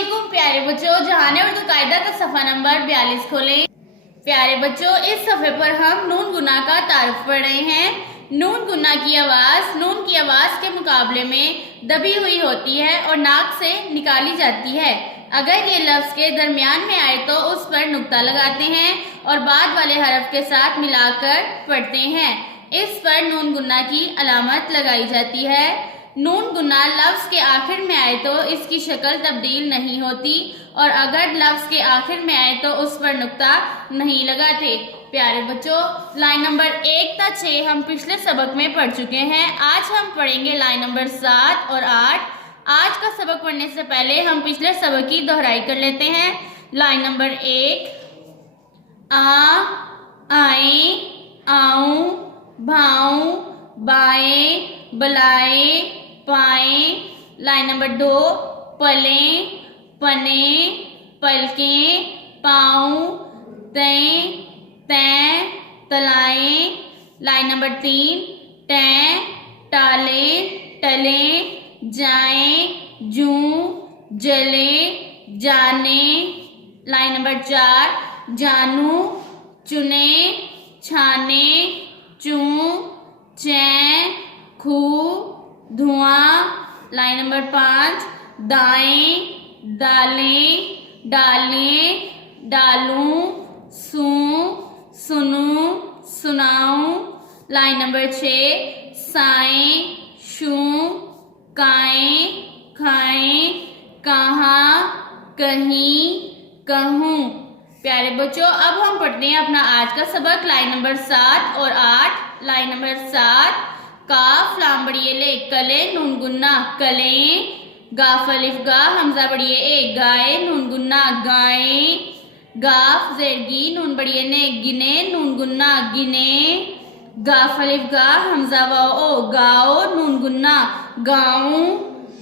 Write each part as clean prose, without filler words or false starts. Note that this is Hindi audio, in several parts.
अस्सलामुअलैकुम प्यारे बच्चों, जहाने उर्दू कायदा का सफ़ा नंबर 42 खोलें। प्यारे बच्चों, इस सफ़े पर हम नून गुना का तारुफ पढ़ रहे हैं। नून गुना की आवाज़ नून की आवाज़ के मुकाबले में दबी हुई होती है और नाक से निकाली जाती है। अगर ये लफ्ज़ के दरमियान में आए तो उस पर नुक्ता लगाते हैं और बाद वाले हरफ के साथ मिलाकर पढ़ते हैं। इस पर नून गुना की अलामत लगाई जाती है। नून गुना लफ्ज़ के आखिर में आए तो इसकी शक्ल तब्दील नहीं होती और अगर लफ्ज़ के आखिर में आए तो उस पर नुक्ता नहीं लगाते। प्यारे बच्चों, लाइन नंबर 1 तक 6 हम पिछले सबक में पढ़ चुके हैं। आज हम पढ़ेंगे लाइन नंबर 7 और 8। आज का सबक पढ़ने से पहले हम पिछले सबक की दोहराई कर लेते हैं। लाइन नंबर 1, आ, आए, आऊं, भाऊं, बाएं, बलाएं, पाएं। लाइन नंबर 2, पलें, पने, पलकें, पाऊं, तें, तैं, तलाएं। लाइन नंबर 3, टैं, टालें, टलें, जाएं, जूं, जलें, जाने। लाइन नंबर 4, जानू, चुने, छाने, चूं, चैं, खू, धुआं। लाइन नंबर 5, दाएं, दालें, डालें, डालूं, सूं, सुनूं, सुनाऊं। लाइन नंबर 6, साएं, शूं, काएं, खाएं, कहाँ, कहीं, कहूं। प्यारे बच्चों, अब हम पढ़ते हैं अपना आज का सबक लाइन नंबर 7 और 8। लाइन नंबर 7, काफ लाम बड़िए ले कले नून गुन्ना कलें, गाफ अलिफ गा हमजा बड़िए ए गाए नून गुन्ना गाएं, गाफ जेरगी नून बड़िए ने गिने नून गुन्ना गिने, गाफ अलिफ गा हमजा वाओ ओ गाओ नून गुन्ना गाऊं,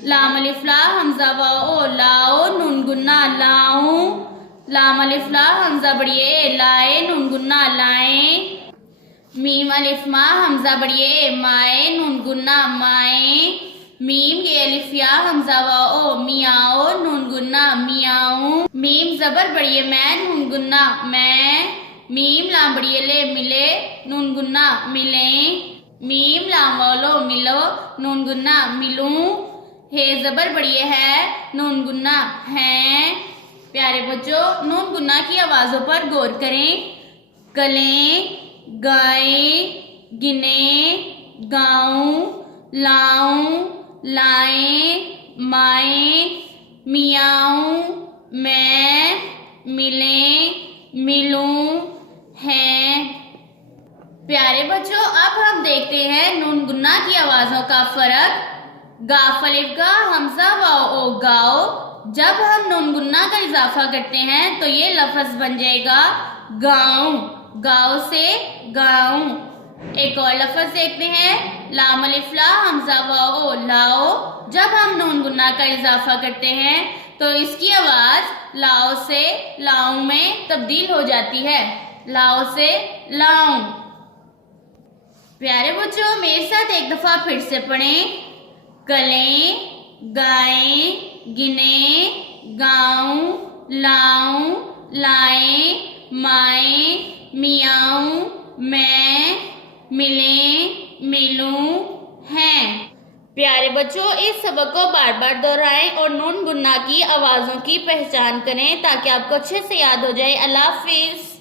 लाम अलिफ ला हमजा वाओ ओ लाओ नून गुन्ना लाऊं, लाम अलिफ ला हमजा बड़िए लाए नून गुन्ना लाएं, मीम अलिफ मा हमजा बड़िए माए नून गुन्ना माए, मीम ये अलिफ या हमजा वाओ मियाओ नून गुन्ना मियाऊं, मीम जबर बड़िए मैं नून गुन्ना मैं, मीम लाम बड़िए ले मिले नून गुन्ना मिलें, मीम लाम वालो मिलो नून गुन्ना मिलूं, हे जबर बड़िए है नून गुन्ना हैं। प्यारे बच्चों, नून गुन्ना की आवाज़ों पर गौर करें। कलें, गाएं, गिने, गाऊं, लाऊं, लाएं, माएं, मियाऊं, मैं, मिलें, मिलूं, हैं। प्यारे बच्चों, अब हम देखते हैं नून गुन्ना की आवाज़ों का फ़र्क। गाफ अलिफ गा हमजा वाओ ओ गाओ। जब हम नून गुन्ना का इजाफा करते हैं तो ये लफ्ज़ बन जाएगा गाऊं, गाओ से गाऊं। एक और लफ्ज़ देखते हैं, लाम अलिफ ला हमजा वाओ लाओ। जब हम नून गुन्ना का इजाफा करते हैं तो इसकी आवाज़ लाओ से लाऊं में तब्दील हो जाती है, लाओ से लाऊं। प्यारे बच्चों, मेरे साथ एक दफ़ा फिर से पढ़ें। कलें, गाएं, गिने, गाऊं, लाऊं, लाएं, माएं, मियाऊं, मैं, मिलें, मिलूं, हैं। प्यारे बच्चों, इस सबक को बार बार दोहराएं और नून गुन्ना की आवाज़ों की पहचान करें ताकि आपको अच्छे से याद हो जाए। अल्लाह हाफिज़।